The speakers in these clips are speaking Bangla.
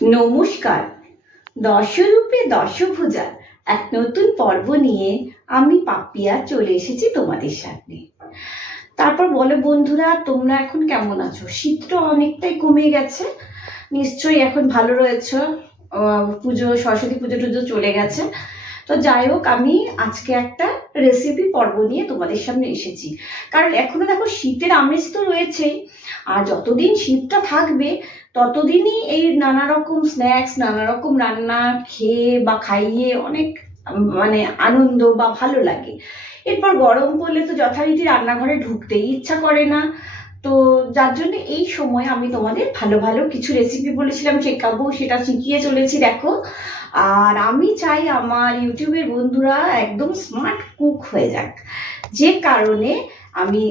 নমস্কার। দশরূপে দশভুজা এক নতুন পর্ব নিয়ে আমি পাপিয়া চলে এসেছি তোমাদের সামনে। তারপর বলো বন্ধুরা, তোমরা এখন কেমন আছো? শীতটা অনেকটাই কমে গেছে, নিশ্চয়ই এখন ভালো রয়েছে। পুজো, সরস্বতী পুজো টুজো চলে গেছে। তো যাই হোক, আমি আজকে একটা রেসিপি পর্ব নিয়ে তোমাদের সামনে এসেছি। কারণ এখনো দেখো শীতের আমেজ তো রয়েছেই, আর যতদিন শীতটা থাকবে ততদিনই এই নানা রকম স্ন্যাক্স, নানা রকম রান্না খেয়ে বা খাইয়ে অনেক মানে আনন্দ বা ভালো লাগে। এরপর গরম পড়লে তো যথারীতি রান্নাঘরে ঢুকতেই ইচ্ছা করে না। তো যার জন্য এই সময় আমি তোমাদের ভালো ভালো কিছু রেসিপি বলেছিলাম শেখাবো, সেটা শিখিয়ে চলেছি দেখো। আর আমি চাই আমার ইউটিউবের বন্ধুরা একদম স্মার্ট কুক হয়ে যাক, যে কারণে আমি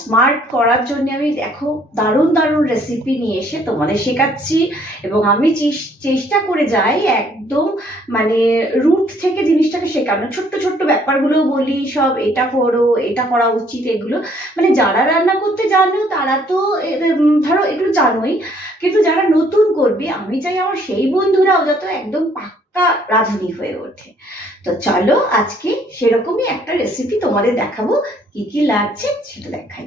স্মার্ট করার জন্য আমি দেখো দারুণ দারুণ রেসিপি নিয়ে এসে তোমাদের শেখাচ্ছি। এবং আমি চেষ্টা করে যাই একদম মানে রুট থেকে জিনিসটাকে শেখানো, ছোট্ট ছোট্ট ব্যাপারগুলো বলি, সব এটা করো, এটা করা উচিত, এগুলো মানে যারা রান্না করতে জানো তারা তো ধরো এগুলো জানোই, কিন্তু যারা নতুন করবে আমি চাই আমার সেই বন্ধুরাও যত একদম পাক্কা রাঁধুনি হয়ে ওঠে। তো চলো আজকে সেরকমই একটা রেসিপি তোমাদের দেখাবো, কি কি লাগছে সেটা দেখাই।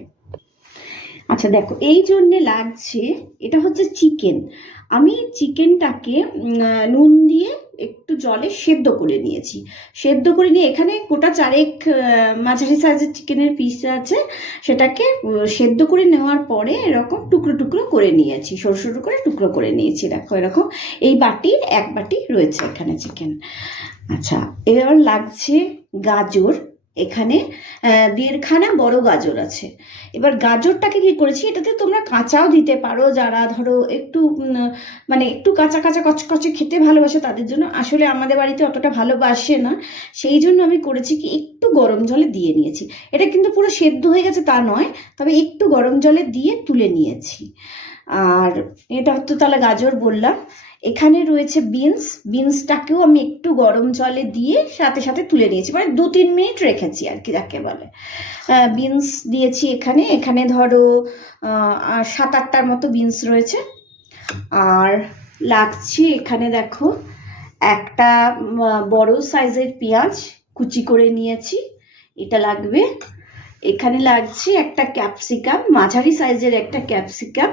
আচ্ছা দেখো, এই জন্যে লাগছে, এটা হচ্ছে চিকেন। আমি চিকেনটাকে নুন দিয়ে একটু জলে সেদ্ধ করে নিয়েছি। সেদ্ধ করে নিয়ে এখানে গোটা চারেক মাঝারি সাইজের চিকেনের পিস আছে, সেটাকে সেদ্ধ করে নেওয়ার পরে এরকম টুকরো টুকরো করে নিয়েছি, সরু সরু করে টুকরো করে নিয়েছি। দেখো এরকম এই বাটির এক বাটি রয়েছে এখানে চিকেন। আচ্ছা, এবার লাগছে গাজর। এখানে 1.5খানা বড় গাজর আছে। এবার গাজরটাকে কি করেছি, এটাতে তোমরা কাঁচাও দিতে পারো, যারা ধরো একটু মানে একটু কাঁচা কাঁচা কচকচে খেতে ভালোবাসে তাদের জন্য। আসলে আমাদের বাড়িতে অতটা ভালোবাসে না, সেই জন্য আমি করেছি কি একটু গরম জলে দিয়ে নিয়েছি। এটা কিন্তু পুরো সেদ্ধ হয়ে গেছে তা নয়, তবে একটু গরম জলে দিয়ে তুলে নিয়েছি। আর এটা তো তাহলে গাজর বললাম। এখানে রয়েছে বিনসটাকেও আমি একটু গরম জলে দিয়ে সাথে সাথে তুলে নিয়েছি, মানে 2-3 মিনিট রেখেছি আর কি যাকে বলে। বিনস দিয়েছি এখানে, এখানে ধরো 7-8টার মতো বিনস রয়েছে। আর লাগছে এখানে দেখো একটা বড় সাইজের পেঁয়াজ কুচি করে নিয়েছি, এটা লাগবে। এখানে লাগছে একটা ক্যাপসিকাম, মাঝারি সাইজের একটা ক্যাপসিকাম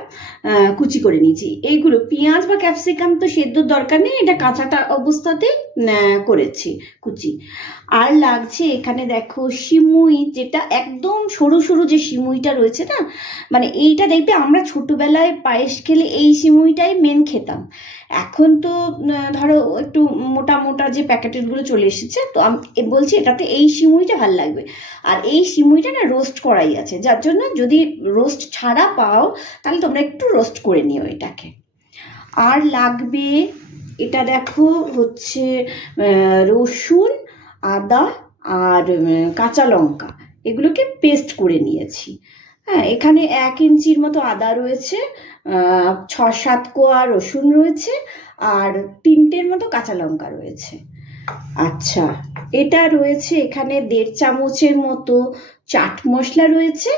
কুচি করে নিয়েছি। এইগুলো পেঁয়াজ বা ক্যাপসিকাম তো সেদ্ধর দরকার নেই, এটা কাঁচাটা অবস্থাতেই করেছি কুচি। আর লাগছে এখানে দেখো সিমুই, যেটা একদম সরু সরু যে সিমুইটা রয়েছে না, মানে এইটা দেখবে আমরা ছোটবেলায় পায়েস খেলে এই সিমুইটাই মেন খেতাম। এখন তো ধরো একটু মোটা মোটা যে প্যাকেটেরগুলো চলে এসেছে, তো আমি বলছি এটাতে এই সিমুইটা ভালো লাগবে। আর এই সিমুইটা না রোস্ট করাই আছে, যার জন্য যদি রোস্ট ছাড়া পাও তাহলে তোমরা একটু রোস্ট করে নিও এটাকে। আর লাগবে এটা দেখো হচ্ছে রসুন, আদা আর কাঁচা লঙ্কা, এগুলোকে পেস্ট করে নিয়েছি। হ্যাঁ, এখানে 1 ইঞ্চির মতো আদা রয়েছে, 6-7 কোয়া রসুন রয়েছে, আর 3টের মতো কাঁচা লঙ্কা রয়েছে। আচ্ছা, এটা রয়েছে এখানে 1.5 চামচের মতো চাট মশলা রয়েছে।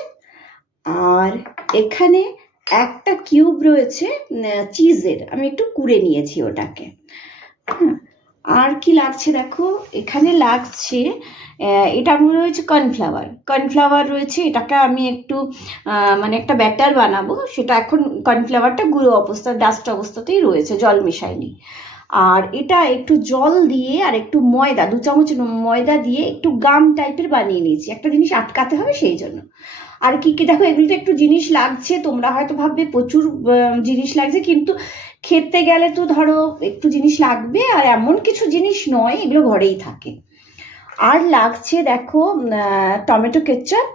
আর এখানে একটা কিউব রয়েছে চিজের, আমি একটু কুড়ে নিয়েছি ওটাকে। হ্যাঁ, আর কি লাগছে দেখো, এখানে লাগছে এটা রয়েছে কর্নফ্লাওয়ার রয়েছে। এটাকে আমি একটু মানে একটা ব্যাটার বানাবো, সেটা এখন কর্নফ্লাওয়ারটা গুঁড়ো অবস্থা, ডাস্ট অবস্থাতেই রয়েছে, জল মেশাইনি। আর এটা একটু জল দিয়ে আর একটু ময়দা, 2 চামচ ময়দা দিয়ে একটু গাম টাইপের বানিয়ে নিয়েছি, একটা জিনিস আটকাতে হবে সেই জন্য। আর কি কি দেখো, এগুলোতে একটু জিনিস লাগছে, তোমরা হয়তো ভাববে প্রচুর জিনিস লাগছে, কিন্তু খেতে গেলে তো ধরো একটু জিনিস লাগবে, আর এমন কিছু জিনিস নয়, এগুলো ঘরেই থাকে। আর লাগছে দেখো টমেটো কেচাপ,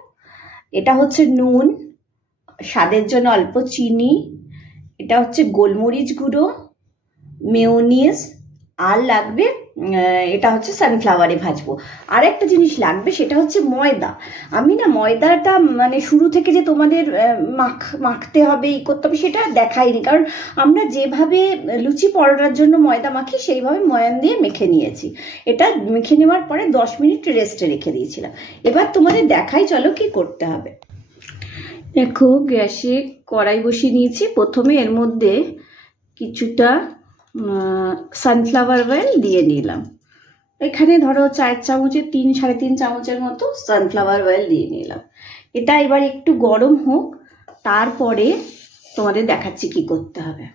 এটা হচ্ছে নুন, স্বাদের জন্য অল্প চিনি, এটা হচ্ছে গোলমরিচ গুঁড়ো, মেয়োনিজ, আর লাগবে এটা হচ্ছে সানফ্লাওয়ারে ভাজবো। আর একটা জিনিস লাগবে, সেটা হচ্ছে ময়দা। আমি না ময়দাটা মানে শুরু থেকে যে তোমাদের মাখতে হবে, ই করতে হবে, সেটা দেখাইনি, কারণ আমরা যেভাবে লুচি পরোটার জন্য ময়দা মাখি সেইভাবে ময়ান দিয়ে মেখে নিয়েছি। এটা মেখে নেওয়ার পরে 10 মিনিট রেস্টে রেখে দিয়েছিলাম। এবার তোমাদের দেখাই, চলো কি করতে হবে। দেখো গ্যাসে কড়াই বসিয়ে নিয়েছি, প্রথমে এর মধ্যে কিছুটা সানফ্লাওয়ার অয়েল দিয়ে নিলাম। এখানে ধরো 4 চামচের 3-3.5 চামচের মতো সানফ্লাওয়ার অয়েল দিয়ে নিলাম। এটা এবার একটু গরম হোক, তারপরে তোমাদের দেখাচ্ছি কি করতে হবে।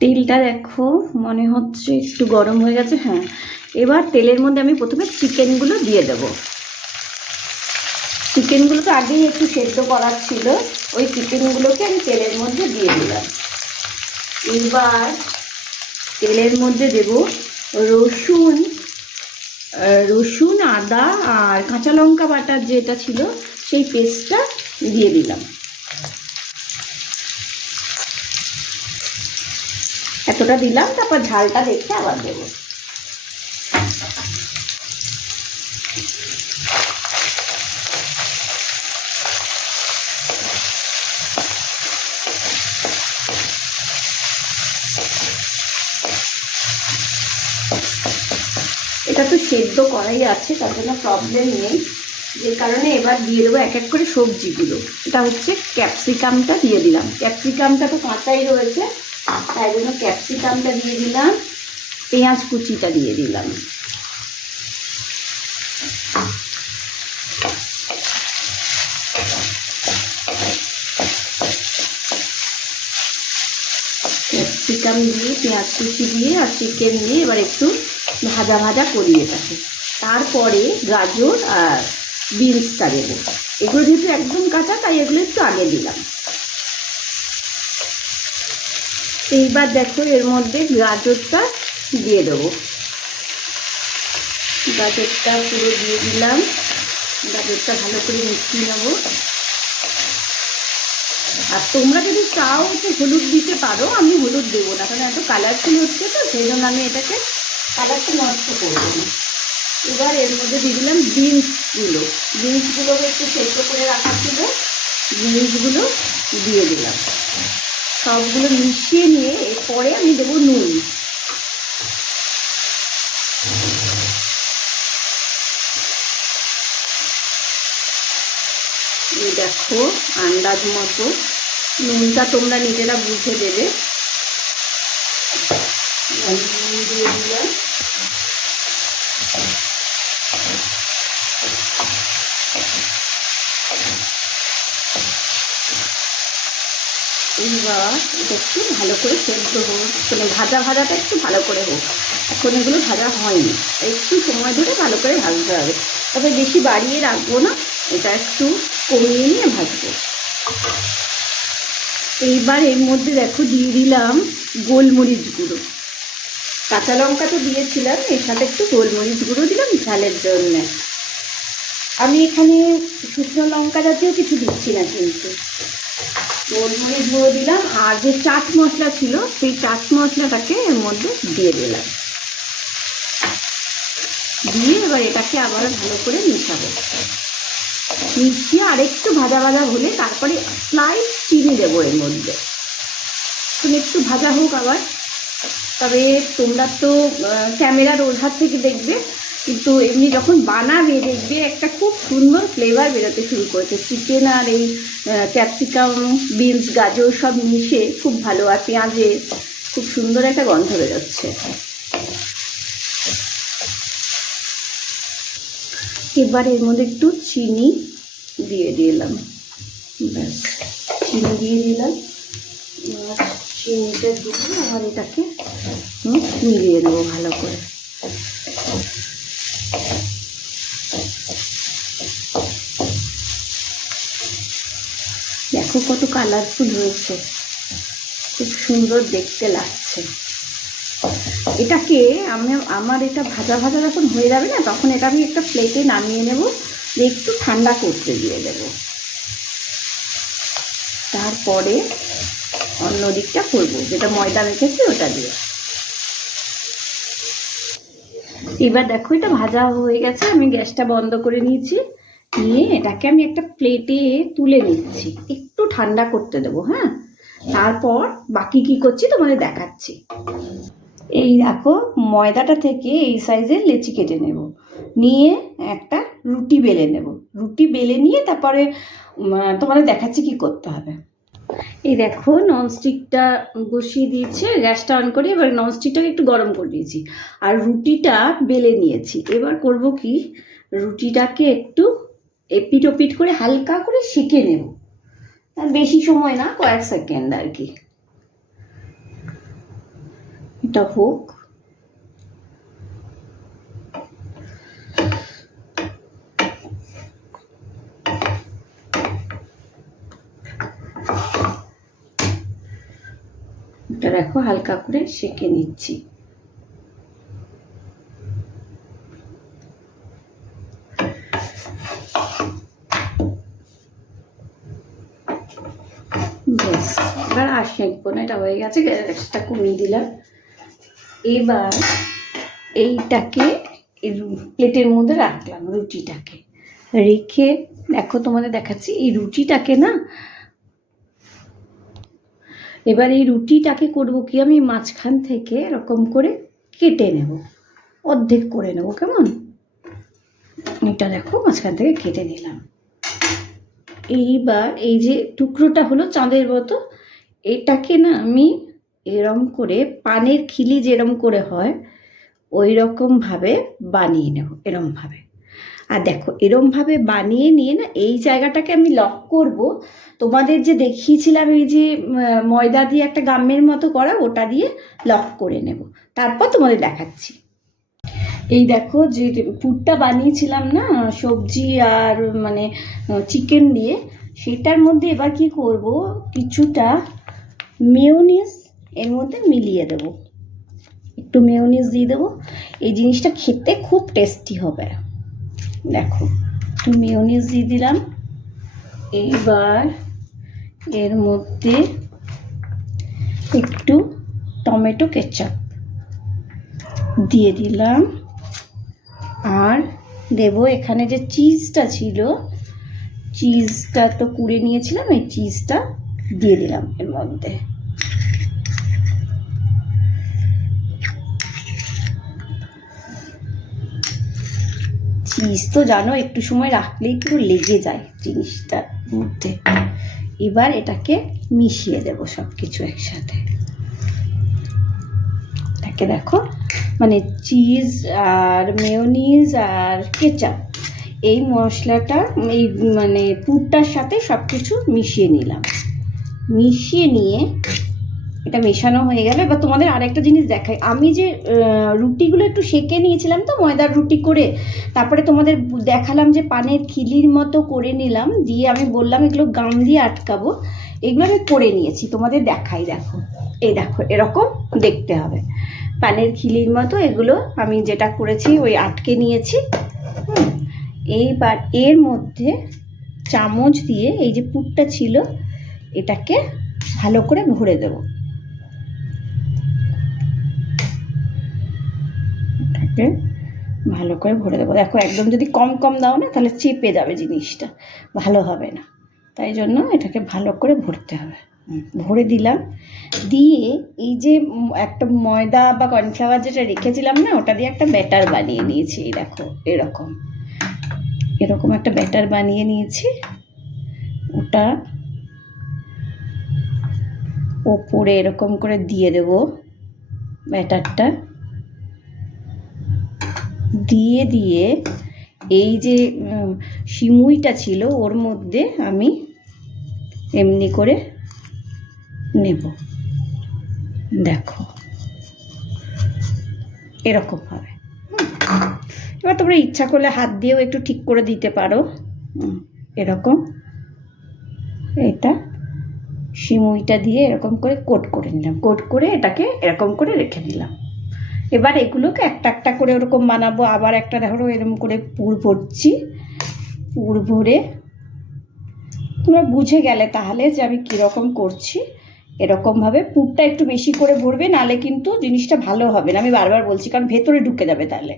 তেলটা দেখো মনে হচ্ছে একটু গরম হয়ে গেছে। হ্যাঁ, এবার তেলের মধ্যে আমি প্রথমে চিকেনগুলো দিয়ে দেবো। চিকেনগুলোকে আগেই একটু সেদ্ধ করার ছিল, ওই চিকেনগুলোকে আমি তেলের মধ্যে দিয়ে দিলাম। এবার তেলের মধ্যে দেব রসুন, আদা আর কাঁচা লঙ্কা বাটার যেটা ছিল সেই পেস্টটা দিয়ে দিলাম। এতটা দিলাম, তারপর ঝালটা দেখে আবার দেবো। এটা তো সেদ্ধ করাই আছে, তার জন্য প্রবলেম নেই, যে কারণে এবার দিয়ে দেবো এক এক করে সবজিগুলো। এটা হচ্ছে ক্যাপসিকামটা দিয়ে দিলাম। ক্যাপসিকামটা তো কাঁচাই রয়েছে, তাই জন্য ক্যাপসিকামটা দিয়ে দিলাম। পেঁয়াজ কুচিটা দিয়ে দিলাম। ক্যাপসিকাম দিয়ে, পেঁয়াজ কুচি দিয়ে আর চিকেন দিয়ে এবার একটু ভাজা ভাজা করি এটাকে। তারপরে গাজর আর বিনসটা দেবো। এগুলো যেহেতু একদম কাঁচা, তাই এগুলো একটু আগে দিলাম। এইবার দেখো এর মধ্যে গাজরটা দিয়ে দেবো। গাজরটা পুরো দিয়ে দিলাম। গাজরটা ভালো করে মিশিয়ে নেবো। আর তোমরা যদি চাও তো হলুদ দিতে পারো, আমি হলুদ দেবো না, কারণ এত কালারফুল হচ্ছে তো, সেই জন্য আমি এটাকে কালারটা নষ্ট করবো না। এবার এর মধ্যে দিয়ে দিলাম বিনসগুলোকে একটু সেদ্ধ করে রাখা ছিল, বিনসগুলো দিয়ে দিলাম। সবগুলো মিশিয়ে নিয়ে এরপরে আমি দেবো নুন। এই দেখো আন্দাজ মতো নুনটা তোমরা নিজেরা বুঝে দেবে। নুন দিয়ে দিলাম। এইবার এটা একটু ভালো করে সেদ্ধ হোক, মানে ভাজাটা একটু ভালো করে হোক। এখন এগুলো ভাজা হয়নি, একটু সময় ধরে ভালো করে ভাজতে হবে। তবে বেশি বাড়িয়ে রাখবো না, এটা একটু কমিয়ে নিয়ে ভাজবো। এইবার এর মধ্যে দেখো দিয়ে দিলাম গোলমরিচ গুঁড়ো। কাঁচা লঙ্কা তো দিয়েছিলাম, এর সাথে একটু গোলমরিচ গুঁড়ো দিলাম ঝালের জন্য। আমি এখানে শুকনো লঙ্কা জাতীয় কিছু দিচ্ছি না, কিন্তু গোলমরিচ গুঁড়ো দিলাম। আর যে চাট মশলা ছিল সেই চাট মশলাটাকে এর মধ্যে দিয়ে দিলাম। দিয়ে এবার এটাকে আবার ভালো করে মিশাবো। মিশিয়ে আরেকটু ভাজা ভাজা হলে তারপরে স্লাইস চিনি দেবো এর মধ্যে। একটু ভাজা হোক আবার। তবে তোমরা তো ক্যামেরার ওধার থেকে দেখবে, কিন্তু এমনি যখন বানাবে দেখবে একটা খুব সুন্দর ফ্লেভার বেরোতে শুরু করেছে। চিকেন আর এই ক্যাপসিকাম, বিনস, গাজর সব মিশে খুব ভালো, আর পেঁয়াজে খুব সুন্দর একটা গন্ধ বেরোচ্ছে। এবার এর মধ্যে একটু চিনি দিয়ে দিলাম। ব্যাস, চিনি দিয়ে দিলাম। চিনিটা দিয়ে আবার এটাকে মিলিয়ে নেবো ভালো করে। দেখো কত কালারফুল হয়েছে, খুব সুন্দর দেখতে লাগছে। এটাকে আমার এটা ভাজা ভাজা যখন হয়ে যাবে না, তখন এটা আমি একটা প্লেটে নামিয়ে নেব, একটু ঠান্ডা করতে দিয়ে দেবো। তারপরে অন্য দিকটা করবো, যেটা ময়দা রেখেছি ওটা দিয়ে। এবার দেখো এটা ভাজা হয়ে গেছে, আমি গ্যাসটা বন্ধ করে নিয়েছি। নিয়ে এটাকে আমি একটা প্লেটে তুলে নিচ্ছি, একটু ঠান্ডা করতে দেবো। হ্যাঁ, তারপর বাকি কি করছি তোমাদের দেখাচ্ছি। এই দেখো ময়দাটা থেকে এই সাইজের লেচি কেটে নেব, নিয়ে একটা রুটি বেলে নেব। রুটি বেলে নিয়ে তারপরে তোমাদের দেখাচ্ছি কি করতে হবে। এই দেখো ননস্টিকটা বসিয়ে দিয়েছে, গ্যাসটা অন করে এবার ননস্টিকটাকে একটু গরম করে দিয়েছি আর রুটিটা বেলে নিয়েছি। এবার করব কি, রুটিটাকে একটু এপিট ওপিট করে হালকা করে সেঁকে নেব, বেশি সময় না, কয়েক সেকেন্ড আর কি। এটা হোক। এটা দেখো হালকা করে সেঁকে নিচ্ছি। ব্যাস, এবার আর সেঁকবো না, এটা হয়ে গেছে, গ্যাসটা কমিয়ে দিলাম। এবার এইটাকে প্লেটের মধ্যে রাখলাম, রুটিটাকে রেখে দেখো তোমাদের দেখাচ্ছি। এই রুটিটাকে না, এবার এই রুটিটাকে করবো কি, আমি মাঝখান থেকে এরকম করে কেটে নেব, অর্ধেক করে নেব, কেমন? এটা দেখো মাঝখান থেকে কেটে নিলাম। এইবার এই যে টুকরোটা হলো চাঁদের মতো, এটাকে না আমি এরম করে পানের খিলি যেরম করে হয় ওই রকমভাবে বানিয়ে নেব, এরমভাবে। আর দেখো এরমভাবে বানিয়ে নিয়ে না এই জায়গাটাকে আমি লক করব। তোমাদের যে দেখিয়েছিলাম এই যে ময়দা দিয়ে একটা গামের মতো করা, ওটা দিয়ে লক করে নেব, তারপর তোমাদের দেখাচ্ছি। এই দেখো যে পুরটা বানিয়েছিলাম না সবজি আর মানে চিকেন দিয়ে, সেটার মধ্যে এবার কি করব, কিছুটা মেয়োনিজ এর মধ্যে মিলিয়ে দেব, একটু মেয়োনিজ দিয়ে দেবো। এই জিনিসটা খেতে খুব টেস্টি হবে। দেখো একটু মেয়োনিজ দিয়ে দিলাম। এইবার এর মধ্যে একটু টমেটো কেচাপ দিয়ে দিলাম, আর দেব এখানে যে চিজটা ছিল, চিজটা তো কুড়ে নিয়েছিলাম, এই চিজটা দিয়ে দিলাম এর মধ্যে। চিজ তো জানো একটু সময় রাখলেই পুরো লেগে যায় জিনিসটার মধ্যে। এবার এটাকে মিশিয়ে দেব সব কিছু একসাথে। এটাকে দেখো মানে চিজ আর মেয়োনিজ আর কেচাপ, এই মশলাটা এই মানে পুরটার সাথে সব কিছু মিশিয়ে নিলাম। মিশিয়ে নিয়ে এটা মেশানো হয়ে গেল। এবার তোমাদের আরেকটা জিনিস দেখাই, আমি যে রুটিগুলো একটু সেঁকে নিয়েছিলাম তো ময়দার রুটি করে, তারপরে তোমাদের দেখালাম যে পানের খিলির মতো করে নিলাম, দিয়ে আমি বললাম এগুলো গাম দিয়ে আটকাবো, এগুলো আমি করে নিয়েছি, তোমাদের দেখাই। দেখো এই দেখো এরকম দেখতে হবে পানের খিলির মতো, এগুলো আমি যেটা করেছি ওই আটকে নিয়েছি। এইবার এর মধ্যে চামচ দিয়ে এই যে পুরটা ছিল এটাকে ভালো করে ভরে দেব। এটাকে ভালো করে ভরে দেবো। দেখো একদম যদি কম কম দাও না তাহলে চেপে যাবে জিনিসটা, ভালো হবে না, তাই জন্য এটাকে ভালো করে ভরতে হবে। ভরে দিলাম, দিয়ে এই যে একটা ময়দা বা কর্নফ্লাওয়ার যেটা রেখেছিলাম না, ওটা দিয়ে একটা ব্যাটার বানিয়ে নিয়েছি। এই দেখো এরকম এরকম একটা ব্যাটার বানিয়ে নিয়েছি। ওটা ওপরে এরকম করে দিয়ে দেব ব্যাটারটা, দিয়ে দিয়ে এই যে সিমুইটা ছিল ওর মধ্যে আমি এমনি করে নেব। দেখো এরকম হবে। এবার তোমরা ইচ্ছা করলে হাত দিয়েও একটু ঠিক করে দিতে পারো, এরকম। এটা সিমুইটা দিয়ে এরকম করে কোট করে নিলাম, কোট করে এটাকে এরকম করে রেখে দিলাম। এবার এগুলোকে একটা একটা করে ওরকম বানাবো। আবার একটা দেখো এরকম করে পুর ভরছি, পুর ভরে তোমরা বুঝে গেলে তাহলে যে আমি কীরকম করছি। এরকমভাবে পুরটা একটু বেশি করে ভরবে, নাহলে কিন্তু জিনিসটা ভালো হবে না, আমি বারবার বলছি, কারণ ভেতরে ঢুকে যাবে। তাহলে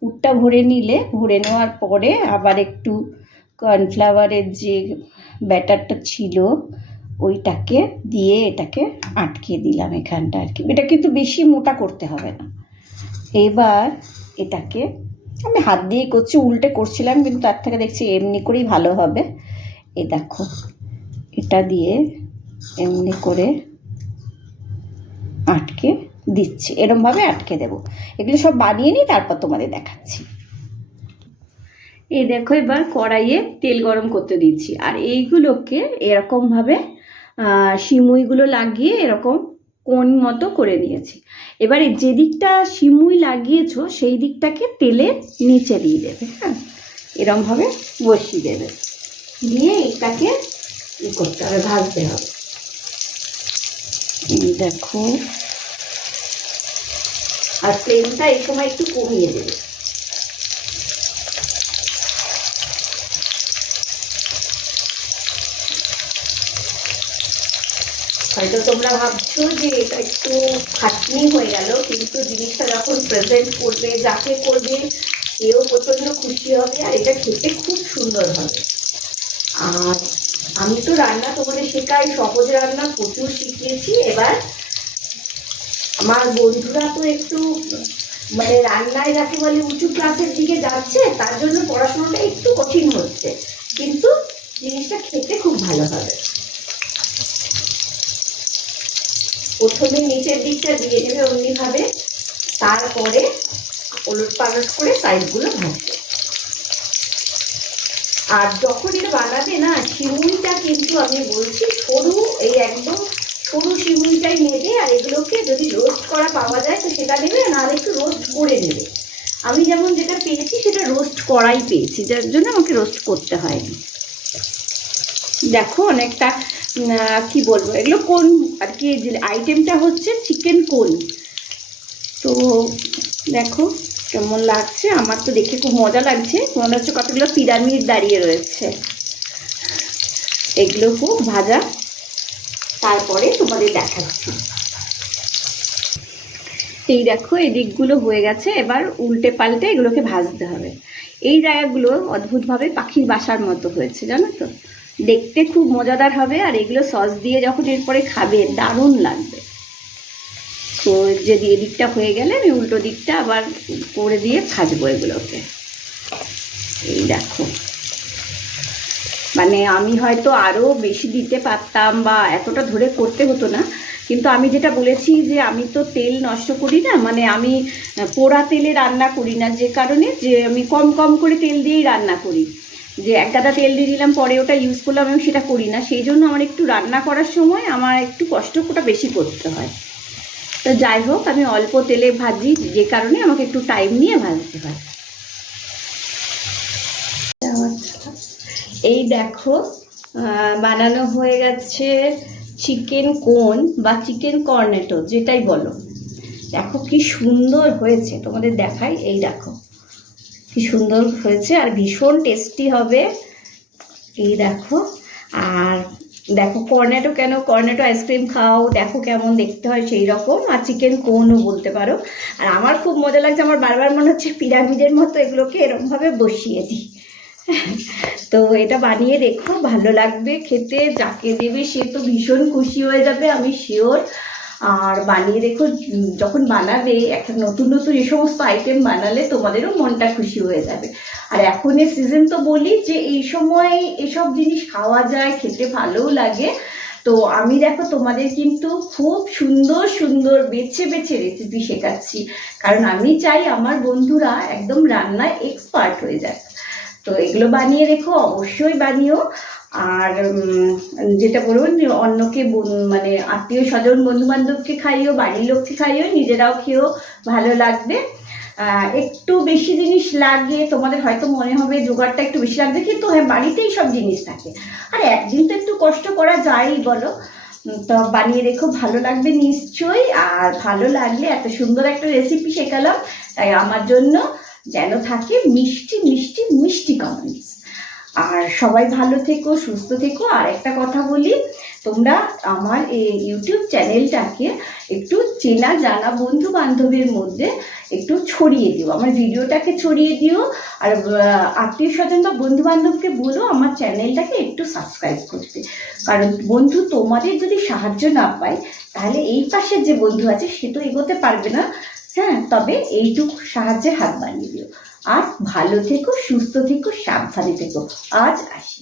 পুরটা ভরে নিলে, ভরে নেওয়ার পরে আবার একটু কর্নফ্লাওয়ারের যে ব্যাটারটা ছিল ওইটাকে দিয়ে এটাকে আটকে দিলাম এখানটা আর কি। এটা কিন্তু বেশি মোটা করতে হবে না। এবার এটাকে আমি হাত দিয়েই করছি, উল্টে করছিলাম কিন্তু তার থেকে দেখছি এমনি করেই ভালো হবে। এই দেখো এটা দিয়ে এমনি করে আটকে দিচ্ছি, এরমভাবে আটকে দেবো। এগুলো সব বানিয়ে নিই, তারপর তোমাদের দেখাচ্ছি। এই দেখো, এবার কড়াইয়ে তেল গরম করতে দিচ্ছি, আর এইগুলোকে এরকমভাবে সিমুইগুলো লাগিয়ে এরকম কোণ মতো করে নিয়েছি। এবারে যে দিকটা সিমুই লাগিয়েছো সেই দিকটাকে তেলের নিচে দিয়ে দেবে। হ্যাঁ, এরমভাবে বসিয়ে দেবে, দিয়ে এটাকে করতে হবে, ভাজতে হবে। দেখো, আর ফ্লেমটা এই সময় একটু কমিয়ে দেবে। হয়তো তোমরা ভাবছো যে এটা একটু খাটনি হয়ে গেল, কিন্তু জিনিসটা যখন প্রেজেন্ট করবে, যাকে করবে সেও প্রচণ্ড খুশি হবে, আর এটা খেতে খুব সুন্দর হবে। আর আমি তো রান্না তোমাদের শেখাই, সহজ রান্না প্রচুর শিখিয়েছি। এবার আমার বন্ধুরা তো একটু মানে রান্নায় যাকে বলে উঁচু ক্লাসের দিকে যাচ্ছে, তার জন্য পড়াশোনাটা একটু কঠিন হচ্ছে, কিন্তু জিনিসটা খেতে খুব ভালো হবে। প্রথমে নিচের দিকটা দিয়ে দেবে অমনিভাবে, তারপরে ওলট পালট করে সাইডগুলো ভাজবে। আর যখন এটা বানাবে না, সিমুইটা কিন্তু আমি বলছি সরু, এই একদম সরু সিমুইটাই নেবে। আর এগুলোকে যদি রোস্ট করা পাওয়া যায় তো সেটা নেবে, নাহলে একটু রোস্ট করে নেবে। আমি যেমন যেটা পেয়েছি সেটা রোস্ট করাই পেয়েছি, যার জন্য আমাকে রোস্ট করতে হয়নি। দেখো, অনেকটা কি বলবো, এগুলো কোন আর কি, আইটেমটা হচ্ছে চিকেন কোন। তো দেখো কেমন লাগছে, আমার তো দেখে খুব মজা লাগছে। মনে হচ্ছে কতগুলো পিরামিড দাঁড়িয়ে রয়েছে। এগুলো খুব ভাজা, তারপরে তোমাদের দেখাচ্ছি। এই দেখো, এই দিকগুলো হয়ে গেছে, এবার উল্টে পাল্টে এগুলোকে ভাজতে হবে। এই জায়গাগুলো অদ্ভুতভাবে পাখির বাসার মতো হয়েছে, জানো তো, দেখতে খুব মজাদার হবে। আর এগুলো সস দিয়ে যখন এরপরে খাবে দারুণ লাগবে। তো যদি এদিকটা হয়ে গেলে আমি উল্টো দিকটা আবার করে দিয়ে ভাজবো এগুলোকে। এই দেখো, মানে আমি হয়তো আরও বেশি দিতে পারতাম বা এতটা ধরে করতে হতো না, কিন্তু আমি যেটা বলেছি যে আমি তো তেল নষ্ট করি না, মানে আমি পোড়া তেলে রান্না করি না, যে কারণে যে আমি কম কম করে তেল দিয়েই রান্না করি। যে এক গাদা তেল দিয়ে দিলাম পরে ওটা ইউজ করলাম, আমি সেটা করি না। সেই জন্য আমার একটু রান্না করার সময় আমার একটু কষ্টটা বেশি করতে হয়। তো যাই হোক, আমি অল্প তেলে ভাজি, যে কারণে আমাকে একটু টাইম নিয়ে ভাজতে হয়। এই দেখো, বানানো হয়ে গেছে চিকেন কোন বা চিকেন কর্নেটো, যেটাই বলো। দেখো কি সুন্দর হয়েছে, তোমাদের দেখাই। এই দেখো কি সুন্দর হয়েছে, আর ভীষণ টেস্টি হবে। এই দেখো, আর দেখো কর্নেটো, কেন কর্নেটো আইসক্রিম খাও, দেখো কেমন দেখতে হয় সেই রকম, আর চিকেন কোনও বলতে পারো। আর আমার খুব মজা লাগছে, আমার বারবার মনে হচ্ছে পিরামিডের মতো এগুলোকে এরকমভাবে বসিয়ে দিই। তো এটা বানিয়ে দেখো, ভালো লাগবে খেতে, যাকে দেবে সে তো ভীষণ খুশি হয়ে যাবে, আমি শিওর। আর বানিয়ে দেখো, যখন বানাবে একটা নতুন নতুন এই সমস্ত আইটেম বানালে তোমাদেরও মনটা খুশি হয়ে যাবে। আর এখনের সিজন তো বলি যে এই সময় এসব জিনিস খাওয়া যায়, খেতে ভালোও লাগে। তো আমি দেখো তোমাদের কিন্তু খুব সুন্দর সুন্দর বেছে বেছে রেসিপি শেখাচ্ছি, কারণ আমি চাই আমার বন্ধুরা একদম রান্নায় এক্সপার্ট হয়ে যায়। তো এগুলো বানিয়ে রেখো, অবশ্যই বানিও। আর যেটা বলবেন, অন্যকে মানে আত্মীয় স্বজন বন্ধু বান্ধবকে খাইও, বাড়ির লোককে খাইও, নিজেরাও খেয়েও, ভালো লাগবে। একটু বেশি জিনিস লাগে, তোমাদের হয়তো মনে হবে জোগাড়টা একটু বেশি লাগবে, কিন্তু হ্যাঁ, বাড়িতেই সব জিনিস থাকে। আর একদিন তো একটু কষ্ট করা যায়, বলো। তো বানিয়ে রেখো, ভালো লাগবে নিশ্চয়ই। আর ভালো লাগলে, এত সুন্দর একটা রেসিপি শেখালাম, তাই আমার জন্য যেন থাকে মিষ্টি মিষ্টি মিষ্টি কমেন্টস। আর সবাই ভালো থেকো, সুস্থ থেকো। আর একটা কথা বলি, তোমরা আমার এই ইউটিউব চ্যানেলটাকে একটু চেনা জানা বন্ধু বান্ধবের মধ্যে একটু ছড়িয়ে দিও, আমার ভিডিওটাকে ছড়িয়ে দিও। আর আত্মীয় স্বজন বা বন্ধু বান্ধবকে বলো আমার চ্যানেলটাকে একটু সাবস্ক্রাইব করতে, কারণ বন্ধু তোমাদের যদি সাহায্য না পায়, তাহলে এই পাশের যে বন্ধু আছে সে তো এগোতে পারবে না। হ্যাঁ, তবে এইটুকু সাহায্যে হাত বাড়িয়ে দিও। আর ভালো থেকো, সুস্থ থেকো, সাবধানে থেকো। আজ আসি।